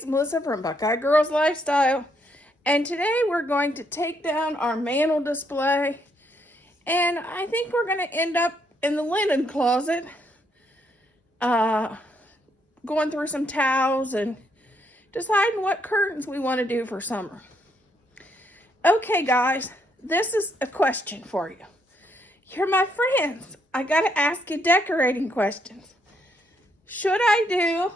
it's Melissa from Buckeye Girls Lifestyle, and today we're going to take down our mantle display, and I think we're going to end up in the linen closet, going through some towels and deciding what curtains we want to do for summer. Okay guys, this is a question for you. You're my friends. I got to ask you decorating questions. Should I do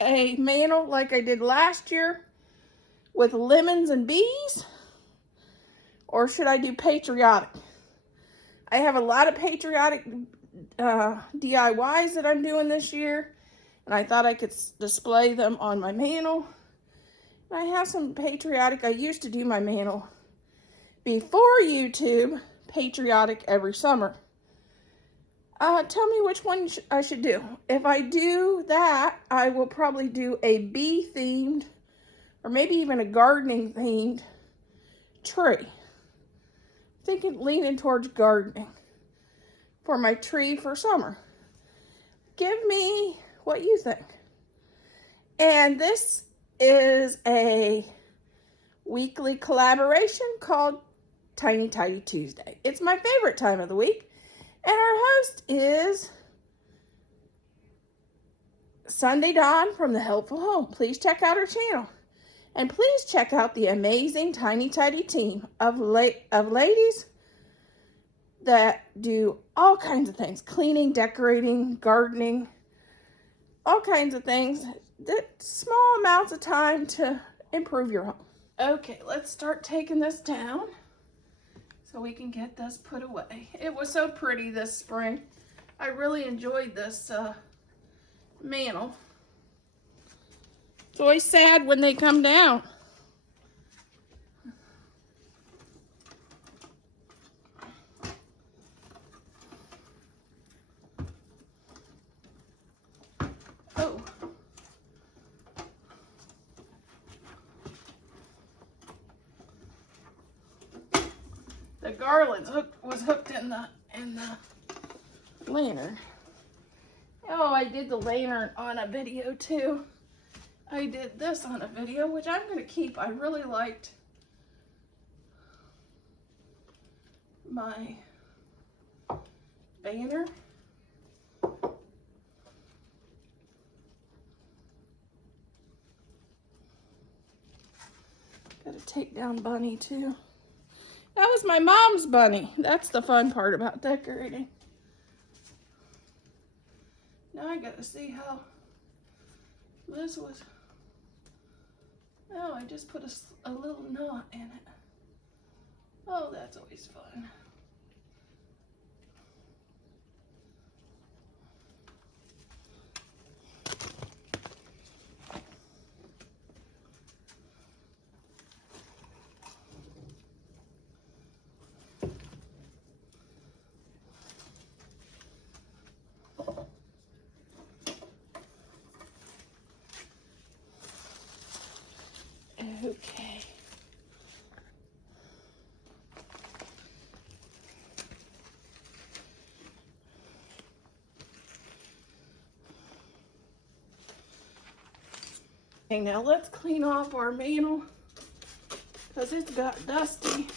a mantle like I did last year with lemons and bees, or should I do patriotic? I have a lot of patriotic DIYs that I'm doing this year, and I thought I could display them on my mantle. I have some patriotic. I used to do my mantle before YouTube patriotic every summer. Tell me which one I should do. If I do that, I will probably do a bee themed or maybe even a gardening themed tree. Thinking, leaning towards gardening for my tree for summer. Give me what you think. And this is a weekly collaboration called Tiny Tidy Tuesday. It's my favorite time of the week. And our host is Sunday Dawn from The Helpful Home. Please check out her channel. And please check out the amazing Tiny Tidy team of ladies that do all kinds of things. Cleaning, decorating, gardening, all kinds of things. Small amounts of time to improve your home. Okay, let's start taking this down so we can get this put away. It was so pretty this spring. I really enjoyed this mantle. It's always sad when they come down. Oh. The garland was hooked in the lantern. Oh, I did the lantern on a video too. I did this on a video, which I'm going to keep. I really liked my banner. Got to take down Bunny too. That was my mom's bunny. That's the fun part about decorating. Now I got to see how this was. Oh, I just put a little knot in it. Oh, that's always fun. Okay. Okay, now let's clean off our mantle because it's got dusty.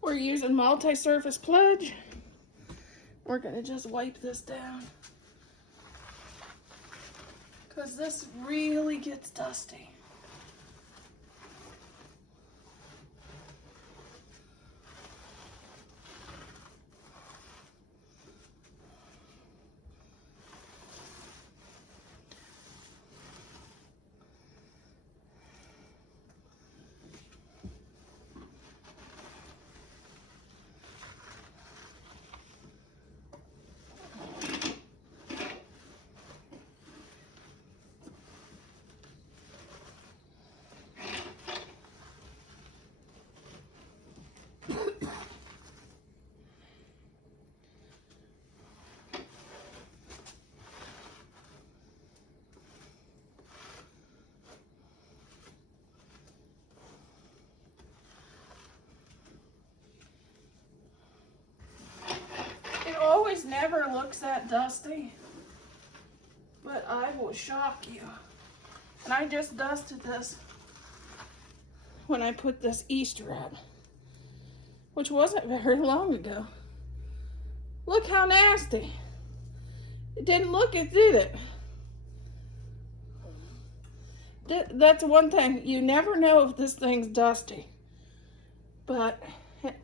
We're using multi-surface pledge. We're going to just wipe this down because this really gets dusty. never looks that dusty, but I will shock you. And I just dusted this when I put this Easter up, which wasn't very long ago. Look how nasty. It didn't look it, did it? That's one thing. You never know if this thing's dusty. But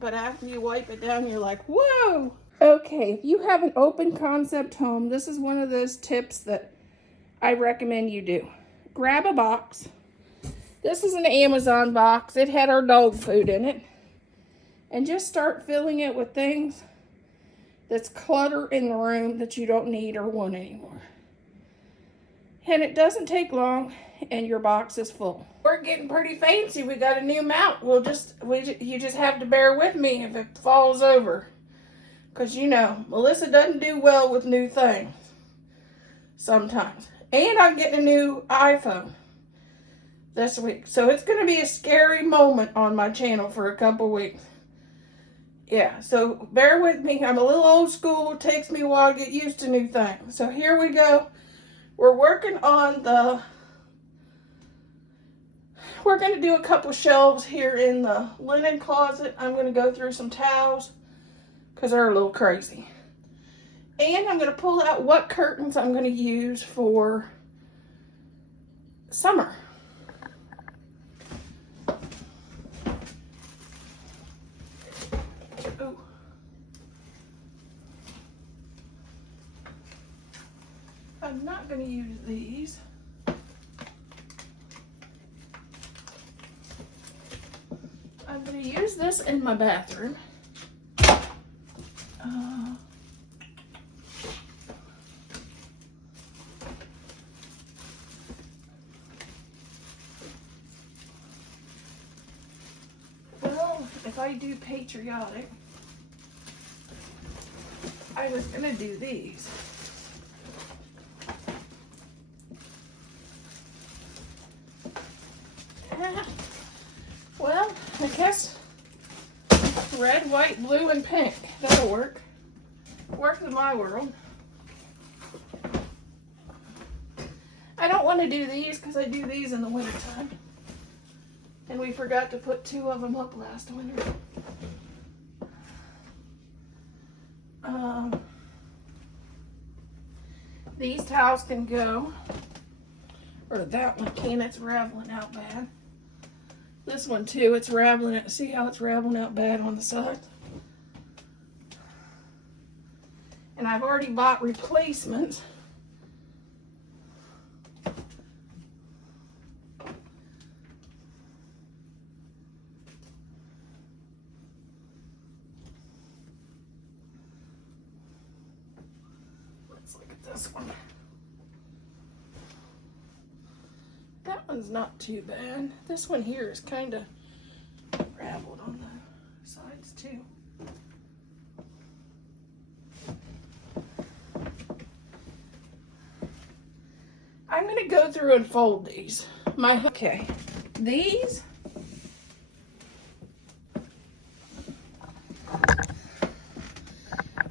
after you wipe it down, you're like, whoa! Okay, if you have an open concept home, this is one of those tips that I recommend you do. Grab a box. This is an Amazon box. It had our dog food in it. And just start filling it with things that's clutter in the room that you don't need or want anymore. And it doesn't take long, and your box is full. We're getting pretty fancy. We got a new mount. You just have to bear with me if it falls over. Because you know, Melissa doesn't do well with new things sometimes. And I'm getting a new iPhone this week. So it's going to be a scary moment on my channel for a couple weeks. Yeah, so bear with me. I'm a little old school. It takes me a while to get used to new things. So here we go. We're working on we're going to do a couple shelves here in the linen closet. I'm going to go through some towels because they're a little crazy. And I'm going to pull out what curtains I'm going to use for summer. Ooh. I'm not going to use these. I'm going to use this in my bathroom. Well, if I do patriotic, I was going to do these. Well, I guess red, white, blue, and pink. That'll work. Works in my world. I don't want to do these because I do these in the wintertime. And we forgot to put 2 of them up last winter. These towels can go. Or that one can. It's raveling out bad. This one too, it's raveling. See how it's raveling out bad on the sides? And I've already bought replacements. Let's look at this one. That one's not too bad. This one here is kind of raveled on the sides too. I'm going to go through and fold these. Okay, these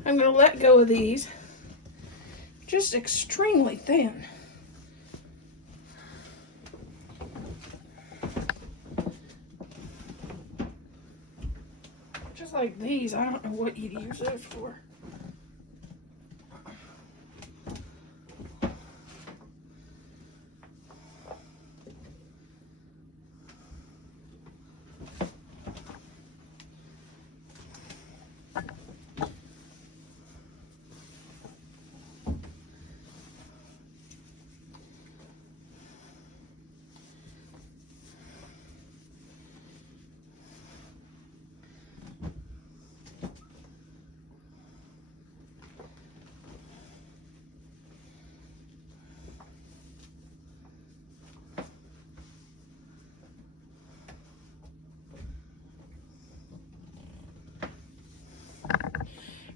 I'm going to let go of these. Just extremely thin. Just like these, I don't know what you'd use those for.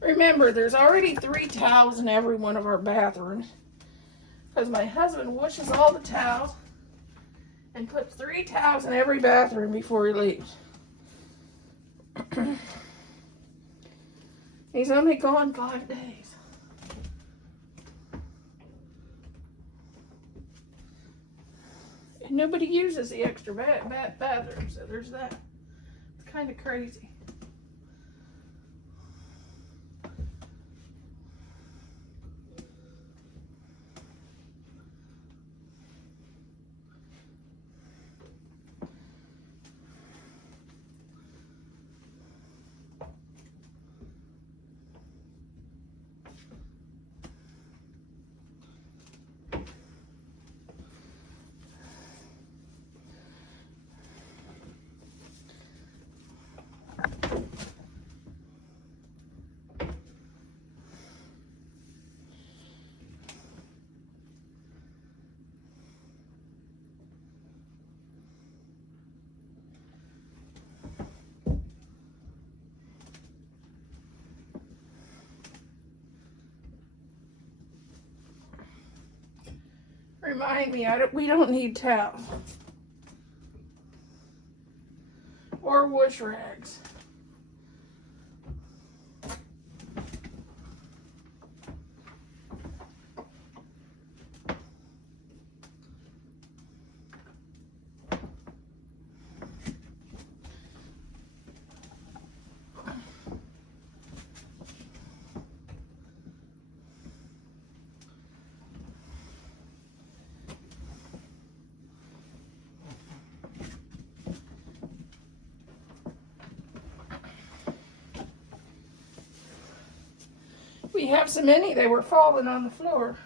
Remember, there's already 3 towels in every one of our bathrooms because my husband washes all the towels and puts 3 towels in every bathroom before he leaves. He's only gone 5 days. And nobody uses the extra bathroom, so there's that. It's kind of crazy. Remind me, we don't need towels or wash rags. We have so many, they were falling on the floor.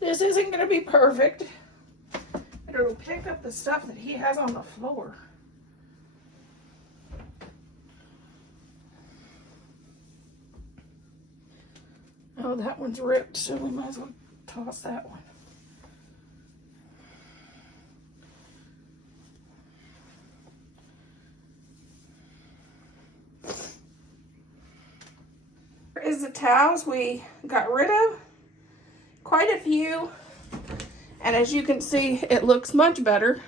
This isn't going to be perfect, but it'll pick up the stuff that he has on the floor. Oh, that one's ripped, so we might as well toss that one. Here is the towels we got rid of. Quite a few, and as you can see, it looks much better.